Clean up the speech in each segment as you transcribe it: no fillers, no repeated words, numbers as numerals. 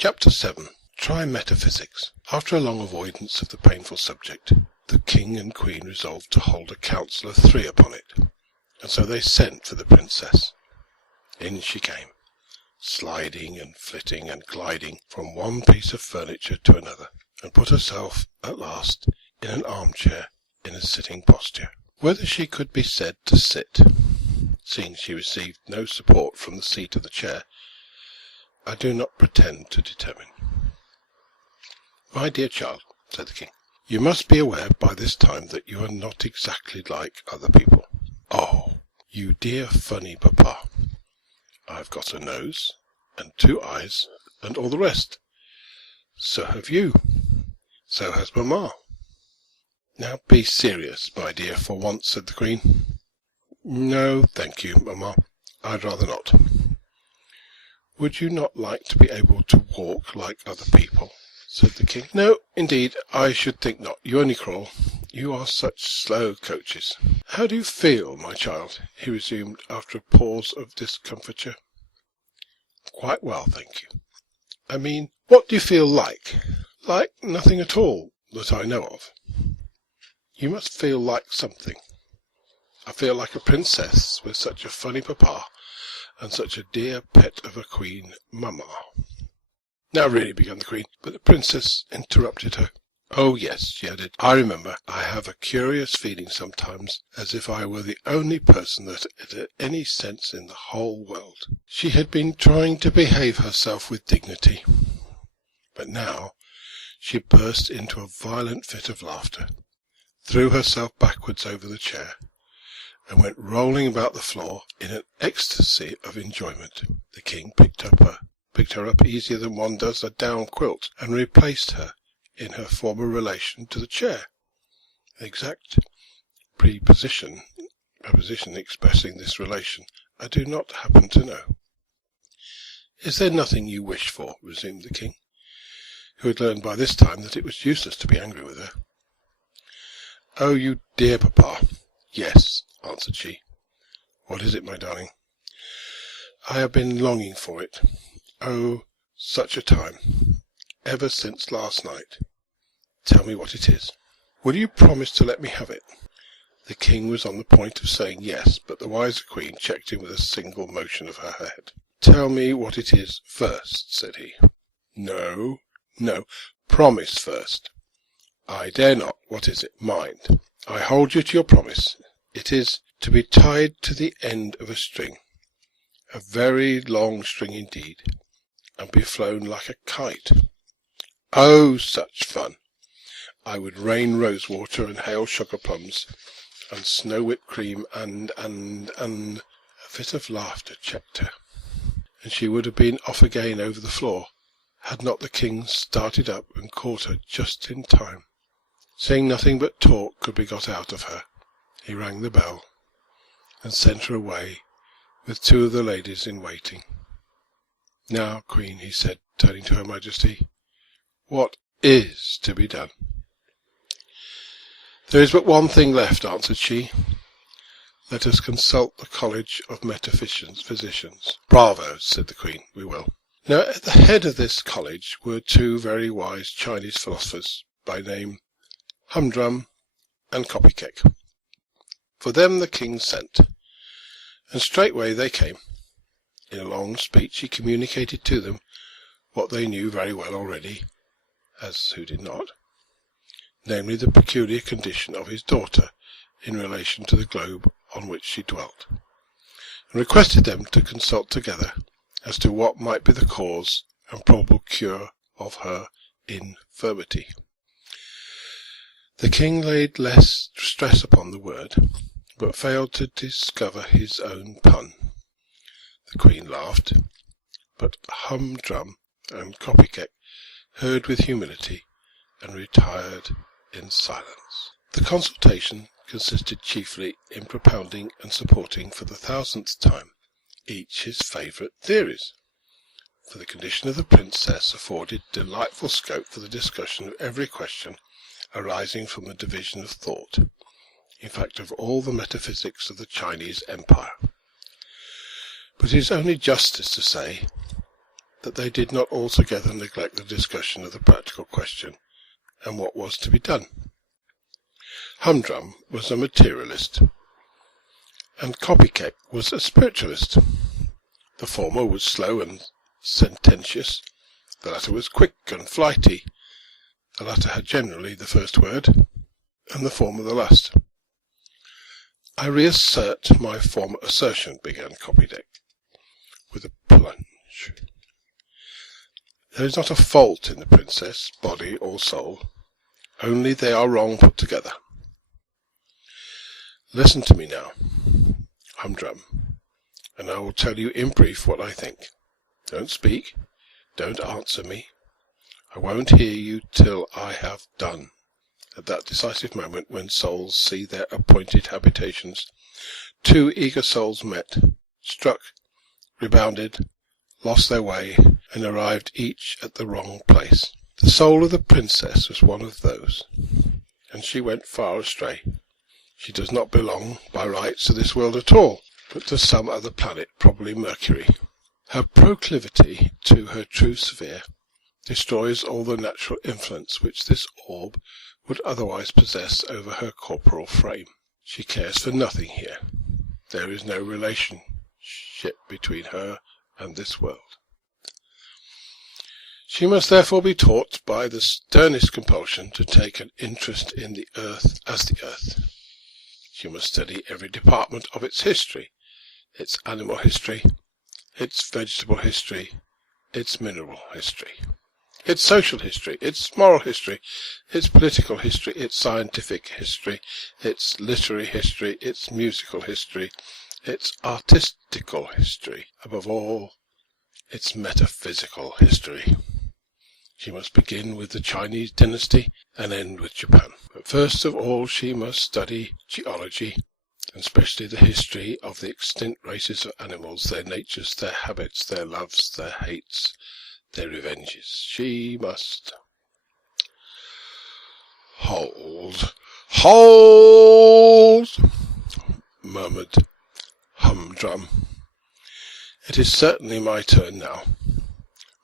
Chapter 7. Try Metaphysics. After a long avoidance of the painful subject, the king and queen resolved to hold a council of three upon it, and so they sent for the princess. In she came, sliding and flitting and gliding from one piece of furniture to another, and put herself at last in an armchair in a sitting posture. Whether she could be said to sit, seeing she received no support from the seat of the chair, I do not pretend to determine. "My dear child," said the king, "you must be aware by this time that you are not exactly like other people." "Oh, you dear funny papa. I've got a nose, and 2 eyes, and all the rest. So have you. So has mamma." "Now be serious, my dear, for once," said the queen. "No, thank you, mamma. I'd rather not." "Would you not like to be able to walk like other people?" said the king. "No, indeed, I should think not. You only crawl. You are such slow coaches." "How do you feel, my child?" he resumed after a pause of discomfiture. "Quite well, thank you." "I mean, what do you feel like?" "Like nothing at all, that I know of." "You must feel like something." "I feel like a princess with such a funny papa, and such a dear pet of a queen, mamma." "Now really," began the queen, but the princess interrupted her. "Oh yes," she added, "I remember. I have a curious feeling sometimes, as if I were the only person that had any sense in the whole world." She had been trying to behave herself with dignity, but now she burst into a violent fit of laughter, threw herself backwards over the chair, and went rolling about the floor in an ecstasy of enjoyment. The king picked her up easier than one does a down quilt, and replaced her in her former relation to the chair. The exact preposition expressing this relation I do not happen to know. "Is there nothing you wish for?" resumed the king, who had learned by this time that it was useless to be angry with her. "Oh, you dear papa, yes," answered she. "What is it, my darling?" "I have been longing for it. Oh, such a time, ever since last night." "Tell me what it is." "Will you promise to let me have it?" The king was on the point of saying yes, but the wiser queen checked him with a single motion of her head. "Tell me what it is first," said he. No, promise first." "I dare not. What is it?" "Mind, I hold you to your promise. It is to be tied to the end of a string, a very long string indeed, and be flown like a kite." "Oh, such fun! I would rain rosewater and hail sugar plums and snow whipped cream and A fit of laughter checked her, and she would have been off again over the floor, had not the king started up and caught her just in time. Seeing nothing but talk could be got out of her, he rang the bell, and sent her away with 2 of the ladies in waiting. "Now, Queen," he said, turning to her Majesty, "what is to be done?" "There is but one thing left," answered she. "Let us consult the College of Metaphysicians." "Bravo," said the Queen, "we will." Now at the head of this college were 2 very wise Chinese philosophers, by name Humdrum and Copycake. For them the king sent, and straightway they came. In a long speech he communicated to them what they knew very well already, as who did not, namely the peculiar condition of his daughter in relation to the globe on which she dwelt, and requested them to consult together as to what might be the cause and probable cure of her infirmity. The king laid less stress upon the word, but failed to discover his own pun. The queen laughed, but Humdrum and Copycake heard with humility and retired in silence. The consultation consisted chiefly in propounding and supporting for the 1000th time each his favourite theories, for the condition of the princess afforded delightful scope for the discussion of every question arising from the division of thought, in fact of all the metaphysics of the Chinese Empire. But it is only justice to say that they did not altogether neglect the discussion of the practical question and what was to be done. Humdrum was a materialist, and Copycat was a spiritualist. The former was slow and sententious, the latter was quick and flighty. The latter had generally the first word, and the former the last. I reassert my former assertion, began Copycat, with a plunge. There is not a fault in the princess, body or soul, only they are wrong put together. Listen to me now, Humdrum, and I will tell you in brief what I think. Don't speak, don't answer me. I won't hear you till I have done. At that decisive moment when souls see their appointed habitations, two eager souls met, struck, rebounded, lost their way, and arrived each at the wrong place. The soul of the princess was one of those, and she went far astray. She does not belong, by rights, to this world at all, but to some other planet, probably Mercury. Her proclivity to her true sphere destroys all the natural influence which this orb would otherwise possess over her corporal frame. She cares for nothing here. There is no relationship between her and this world. She must therefore be taught by the sternest compulsion to take an interest in the earth as the earth. She must study every department of its history, its animal history, its vegetable history, its mineral history, its social history, its moral history, its political history, its scientific history, its literary history, its musical history, its artistical history, above all, its metaphysical history. She must begin with the Chinese dynasty and end with Japan. But first of all she must study geology, and especially the history of the extinct races of animals, their natures, their habits, their loves, their hates, their revenges. She must... Hold, murmured Humdrum. It is certainly my turn now.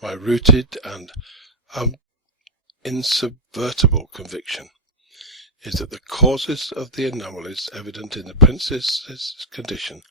My rooted and insubvertible conviction is that the causes of the anomalies evident in the princess's condition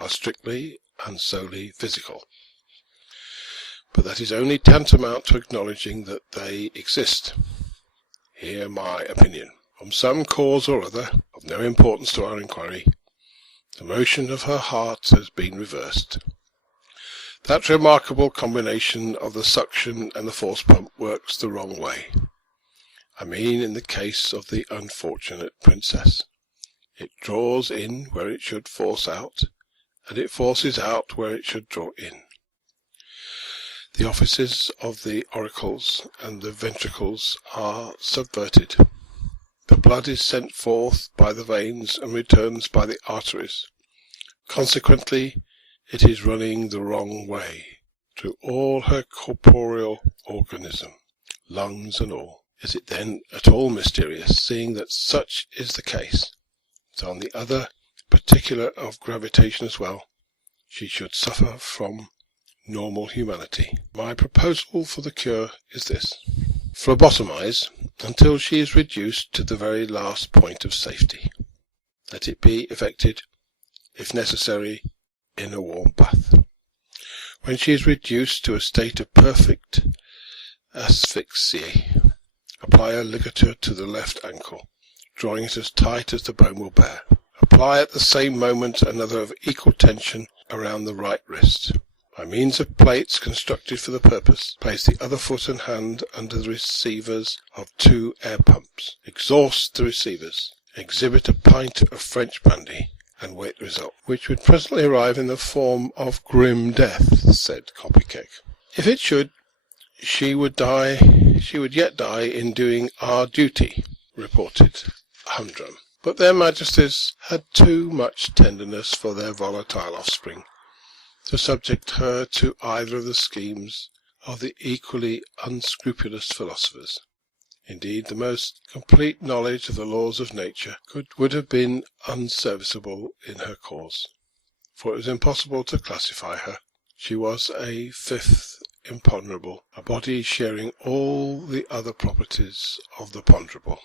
are strictly and solely physical. But that is only tantamount to acknowledging that they exist. Hear my opinion. From some cause or other, of no importance to our inquiry, the motion of her heart has been reversed. That remarkable combination of the suction and the force pump works the wrong way. I mean in the case of the unfortunate princess. It draws in where it should force out, and it forces out where it should draw in. The offices of the auricles and the ventricles are subverted. The blood is sent forth by the veins and returns by the arteries. Consequently, it is running the wrong way through all her corporeal organism, lungs and all. Is it then at all mysterious, seeing that such is the case, that on the other particular of gravitation as well, she should suffer from normal humanity? My proposal for the cure is this. Phlebotomize until she is reduced to the very last point of safety. Let it be effected, if necessary, in a warm bath. When she is reduced to a state of perfect asphyxia, apply a ligature to the left ankle, drawing it as tight as the bone will bear. Apply at the same moment another of equal tension around the right wrist. By means of plates constructed for the purpose, place the other foot and hand under the receivers of 2 air pumps. Exhaust the receivers. Exhibit a pint of French brandy, and wait the result, which would presently arrive in the form of grim death, said Copycat. If it should, she would yet die in doing our duty, reported Humdrum. But their majesties had too much tenderness for their volatile offspring to subject her to either of the schemes of the equally unscrupulous philosophers. Indeed, the most complete knowledge of the laws of nature would have been unserviceable in her cause, for it was impossible to classify her. She was a fifth imponderable, a body sharing all the other properties of the ponderable.